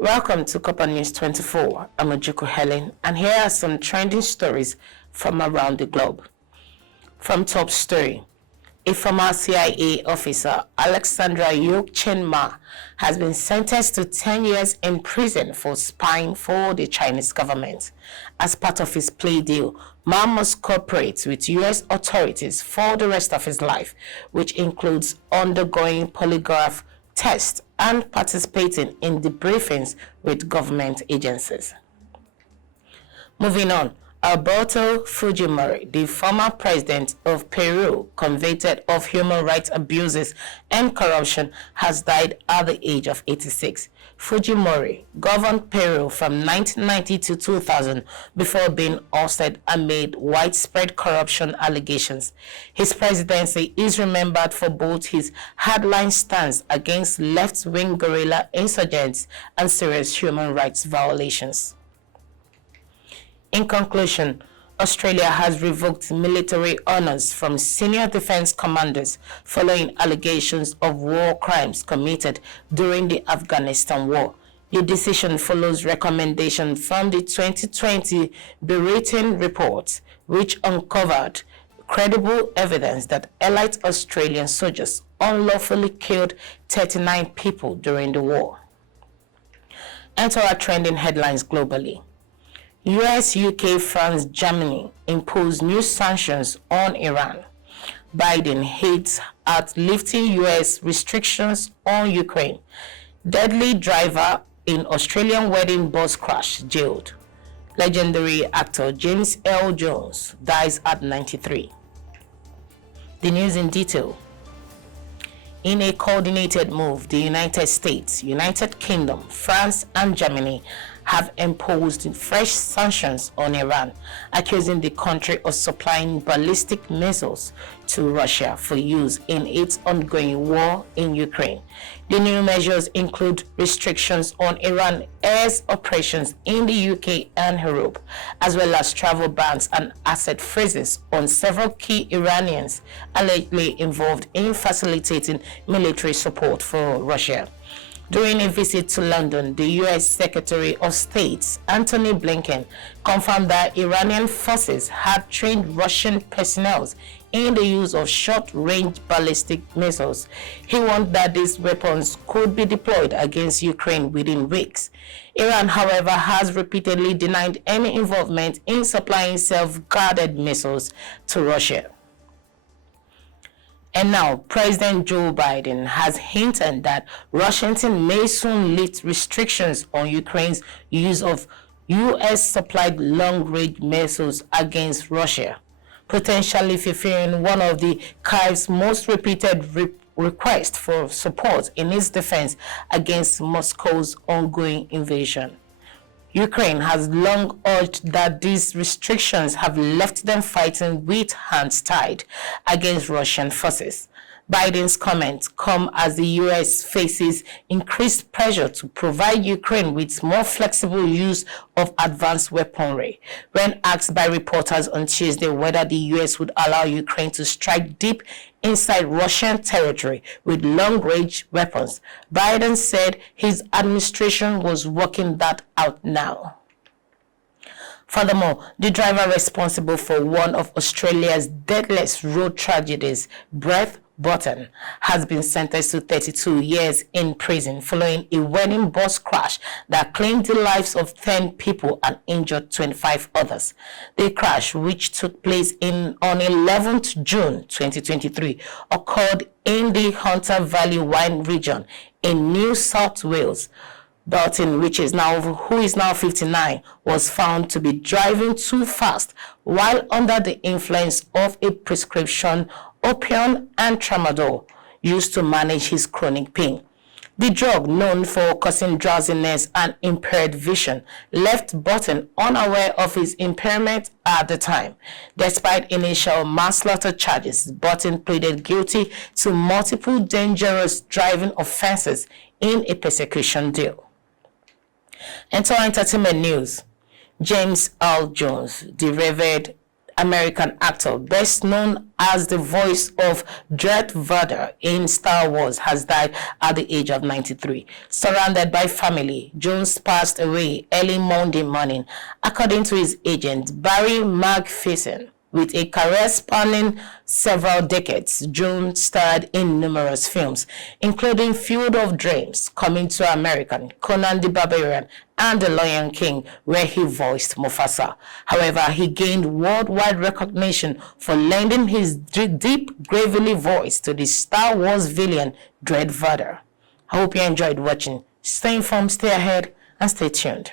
Welcome to Copper News 24. I'm Ojukwu Helen, and here are some trending stories from around the globe. From top story, a former CIA officer, Alexandra Yuk-Chen Ma, has been sentenced to 10 years in prison for spying for the Chinese government. As part of his plea deal, Ma must cooperate with U.S. authorities for the rest of his life, which includes undergoing polygraph tests and participating in debriefings with government agencies. Moving on, Alberto Fujimori, the former president of Peru, convicted of human rights abuses and corruption, has died at the age of 86. Fujimori governed Peru from 1990 to 2000 before being ousted amid widespread corruption allegations. His presidency is remembered for both his hardline stance against left-wing guerrilla insurgents and serious human rights violations. In conclusion, Australia has revoked military honors from senior defense commanders following allegations of war crimes committed during the Afghanistan war. The decision follows recommendation from the 2020 Berating report, which uncovered credible evidence that elite Australian soldiers unlawfully killed 39 people during the war. Enter our trending headlines globally. US, UK, France, Germany impose new sanctions on Iran. Biden hints at lifting US restrictions on Ukraine. Deadly driver in Australian wedding bus crash jailed. Legendary actor James Earl Jones dies at 93. The news in detail. In a coordinated move, the United States, United Kingdom, France, and Germany have imposed fresh sanctions on Iran, accusing the country of supplying ballistic missiles to Russia for use in its ongoing war in Ukraine. The new measures include restrictions on Iran air's operations in the UK and Europe, as well as travel bans and asset freezes on several key Iranians allegedly involved in facilitating military support for Russia. During a visit to London, the U.S. Secretary of State, Antony Blinken, confirmed that Iranian forces had trained Russian personnel in the use of short-range ballistic missiles. He warned that these weapons could be deployed against Ukraine within weeks. Iran, however, has repeatedly denied any involvement in supplying self-guided missiles to Russia. And now, President Joe Biden has hinted that Washington may soon lift restrictions on Ukraine's use of U.S.-supplied long-range missiles against Russia, potentially fulfilling one of the Kyiv's most repeated requests for support in its defense against Moscow's ongoing invasion. Ukraine has long urged that these restrictions have left them fighting with hands tied against Russian forces. Biden's comments come as the U.S. faces increased pressure to provide Ukraine with more flexible use of advanced weaponry. When asked by reporters on Tuesday whether the U.S. would allow Ukraine to strike deep inside Russian territory with long-range weapons, Biden said his administration was working that out now. Furthermore, the driver responsible for one of Australia's deadliest road tragedies, Brett Button, has been sentenced to 32 years in prison following a wedding bus crash that claimed the lives of 10 people and injured 25 others. The crash, which took place on 11th June 2023, occurred in the Hunter Valley wine region in New South Wales. Button, who is now 59, was found to be driving too fast while under the influence of a prescription opium and tramadol used to manage his chronic pain. The drug, known for causing drowsiness and impaired vision, left Button unaware of his impairment at the time. Despite initial manslaughter charges, Button pleaded guilty to multiple dangerous driving offenses in a persecution deal. And to entertainment news, James Earl Jones, the revered American actor, best known as the voice of Darth Vader in Star Wars, has died at the age of 93. Surrounded by family, Jones passed away early Monday morning, according to his agent, Barry McPherson. With a career spanning several decades, Jones starred in numerous films, including Field of Dreams, Coming to America, Conan the Barbarian, and The Lion King, where he voiced Mufasa. However, he gained worldwide recognition for lending his deep, gravelly voice to the Star Wars villain, Darth Vader. I hope you enjoyed watching. Stay informed, stay ahead, and stay tuned.